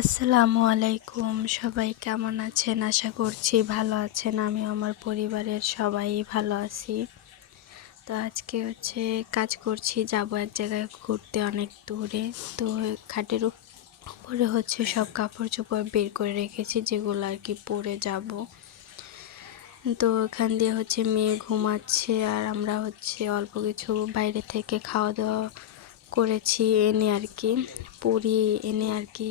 আসসালামু আলাইকুম। সবাই কেমন আছেন? আশা করছি ভালো আছেন। আমি আমার পরিবারের সবাই ভালো আছি। তো আজকে হচ্ছে কাজ করছি, যাব এক জায়গায় ঘুরতে অনেক দূরে। তো খাটের উপরে হচ্ছে সব কাপড় চোপড় বের করে রেখেছি, যেগুলো আর কি পরে যাব। তো ওখান দিয়ে হচ্ছে মেয়ে ঘুমাচ্ছে আর আমরা হচ্ছে অল্প কিছু বাইরে থেকে খাওয়া দাওয়া করেছি, এনে আর কি, পুরি এনে আর কি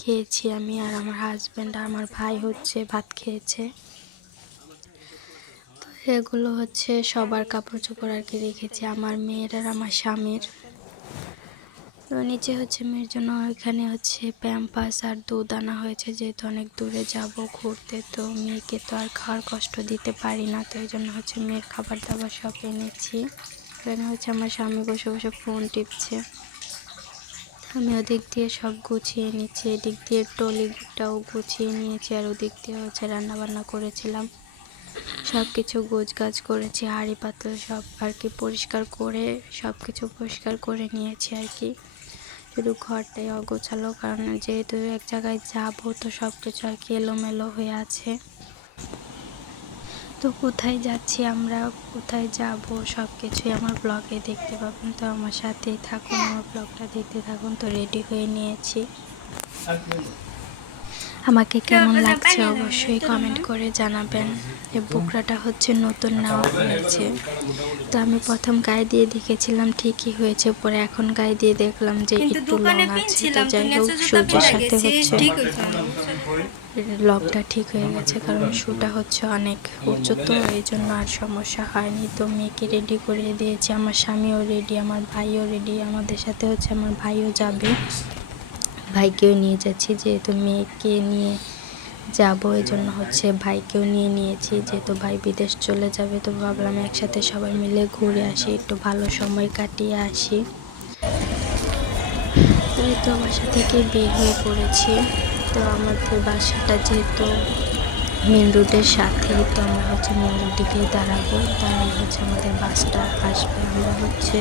খেয়েছি আমি আর আমার হাজব্যান্ড আর আমার ভাই হচ্ছে ভাত খেয়েছে। তো এগুলো হচ্ছে সবার কাপড় চোপড় আর কি রেখেছি, আমার মেয়ের আর আমার স্বামীর। তো নিচে হচ্ছে মেয়ের জন্য এখানে হচ্ছে প্যাম্পাস আর দুধ আনা হয়েছে, যেহেতু অনেক দূরে যাব ঘুরতে, তো মেয়েকে তো আর খাওয়ার কষ্ট দিতে পারি না, তো এই জন্য হচ্ছে মেয়ের খাবার দাবার সব এনেছি। এখানে হচ্ছে আমার স্বামী বসে বসে ফোন টিপছে। আমি ওদিক দিয়ে সব গুছিয়ে নিচ্ছি, এদিক দিয়ে টলিটাও গুছিয়ে নিয়েছি আর ওদিক দিয়ে হচ্ছে রান্না বান্না করেছিলাম। সব কিছু গোছ গাছ করেছি, হাঁড়ি পাতল সব আর কি পরিষ্কার করে সব কিছু পরিষ্কার করে নিয়েছি আর কি। শুধু ঘরটাই অগোছালো, কারণ যেহেতু এক জায়গায় যাব তো সব কিছু আর কি এলোমেলো হয়ে আছে। তো কোথায় যাচ্ছি আমরা? কোথায় যাব? সব কিছুই আমার ব্লগে দেখতে পাবেন। তো আমার সাথেই থাকুন, আমার ব্লগটা দেখতে থাকুন। তো রেডি হয়ে নিয়েছি। আমাকে কেমন লাগছে অবশ্যই কমেন্ট করে জানাবেন। এই বুকরাটা হচ্ছে নতুন নেওয়া হয়েছে। তো আমি প্রথম গায়ে দিয়ে দেখেছিলাম ঠিকই হয়েছে পরে এখন গায়ে দিয়ে দেখলাম যে একটু লং আছে। তো যাই হোক সূর্যের সাথে হচ্ছে লকটা ঠিক হয়ে গেছে কারণ শুটা হচ্ছে অনেক উঁচু তো এই জন্য আর সমস্যা হয়নি। তো মেয়েকে রেডি করে দিয়েছি আমার স্বামীও রেডি আমার ভাইও রেডি আমাদের সাথে হচ্ছে আমার ভাইও যাবে। ভাইকেও নিয়ে যাচ্ছি, যেহেতু মেয়েকে নিয়ে যাব এই জন্য হচ্ছে ভাইকেও নিয়ে নিয়েছি। যেহেতু ভাই বিদেশ চলে যাবে, তো ভাবলাম একসাথে সবাই মিলে ঘুরে আসি, একটু ভালো সময় কাটিয়ে আসি। তো এই তো বাসা থেকে বের হয়ে পড়েছি। তো আমাদের বাসাটা যেহেতু মেন রোডের সাথেই তো আমরা হচ্ছে মেন রোড দিকেই দাঁড়াবো। তাই হচ্ছে আমাদের বাসটা আসবে, আমরা হচ্ছে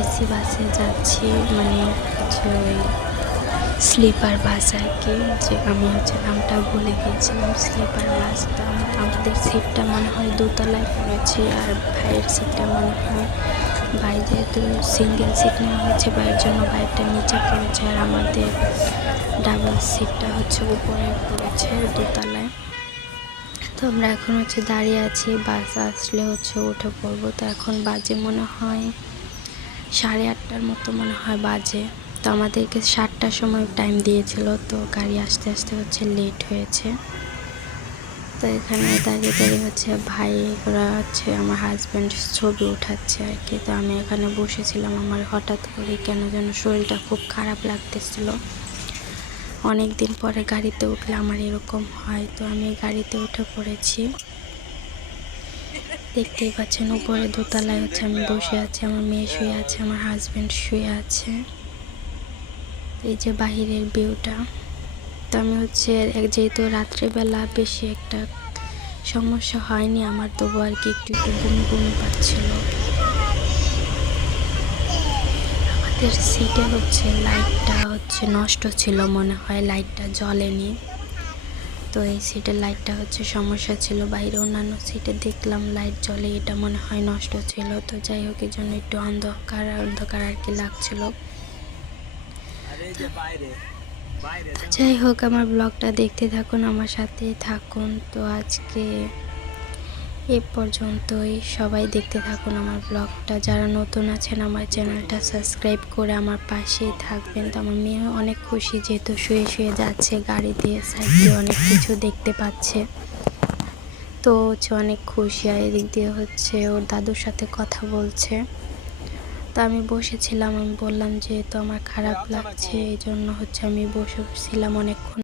এসি বাসে যাচ্ছি মানে হচ্ছে ওই স্লিপার বাস আর কি যে আমি হচ্ছে নামটা ভুলে গিয়েছিলাম স্লিপার বাস আমাদের সিটটা মনে হয় দোতলায় পড়েছে আর ভাইয়ের সিটটা মনে হয় ভাই যেহেতু সিঙ্গেল সিট নেওয়া হয়েছে, ভাইয়ের জন্য ভাইটা নিচে পড়েছে আর আমাদের ডাবল সিটটা হচ্ছে উপরে পড়েছে দোতলায়। তো আমরা এখন হচ্ছে দাঁড়িয়ে আছি বাস আসলে হচ্ছে উঠে পড়ব। তো এখন বাজে মনে হয় সাড়ে আটটার মতো মনে হয় বাজে। তো আমাদেরকে সাতটার সময় টাইম দিয়েছিল, তো গাড়ি আসতে আসতে হচ্ছে লেট হয়েছে। তো এখানে দাঁড়িয়ে দাঁড়িয়ে হচ্ছে ভাই, ওরা হচ্ছে আমার হাজব্যান্ড ছবি উঠাচ্ছে আর কি। তো আমি এখানে বসেছিলাম, আমার হঠাৎ করে কেন যেন শরীরটা খুব খারাপ লাগতেছিল। অনেক দিন পরে গাড়িতে উঠলে আমার এরকম হয়, তো আমি গাড়িতে উঠে পড়েছি। দেখতেই পাচ্ছেন, উপরে দোতলায় হচ্ছে আমি বসে আছি, আমার মেয়ে শুয়ে আছে, আমার হাজব্যান্ড শুয়ে আছে। এই যে বাহিরের ভিউটা তো আমি হচ্ছে যেহেতু রাত্রেবেলা বেশি একটা সমস্যা হয়নি, আমার তবু আর কি একটু একটু বমি বমি পাচ্ছিল। আমাদের সিটে হচ্ছে লাইটটা হচ্ছে নষ্ট ছিল মনে হয় লাইটটা জ্বলেনি। তো এই সিটের লাইটটা হচ্ছে সমস্যা ছিল, বাইরে অন্যান্য সিটে দেখলাম লাইট জ্বলে, এটা মনে হয় নষ্ট ছিল। তো যাই হোক, এই জন্য একটু অন্ধকার অন্ধকার আর কি লাগছিল। যাই হোক, আমার ব্লগটা দেখতে থাকুন, আমার সাথেই থাকুন। তো আজকে এ পর্যন্তই। সবাই দেখতে থাকুন আমার ব্লগটা। যারা নতুন আছেন আমার চ্যানেলটা সাবস্ক্রাইব করে আমার পাশেই থাকবেন। তো আমার মেয়ে অনেক খুশি যেহেতু শুয়ে শুয়ে যাচ্ছে, গাড়ি দিয়ে সাইড দিয়ে অনেক কিছু দেখতে পাচ্ছে। তো হচ্ছে অনেক খুশি। আর এদিক দিয়ে হচ্ছে ওর দাদুর সাথে কথা বলছে। তো আমি বসেছিলাম, আমি বললাম যেহেতু আমার খারাপ লাগছে, এই জন্য হচ্ছে আমি বসেছিলাম অনেকক্ষণ।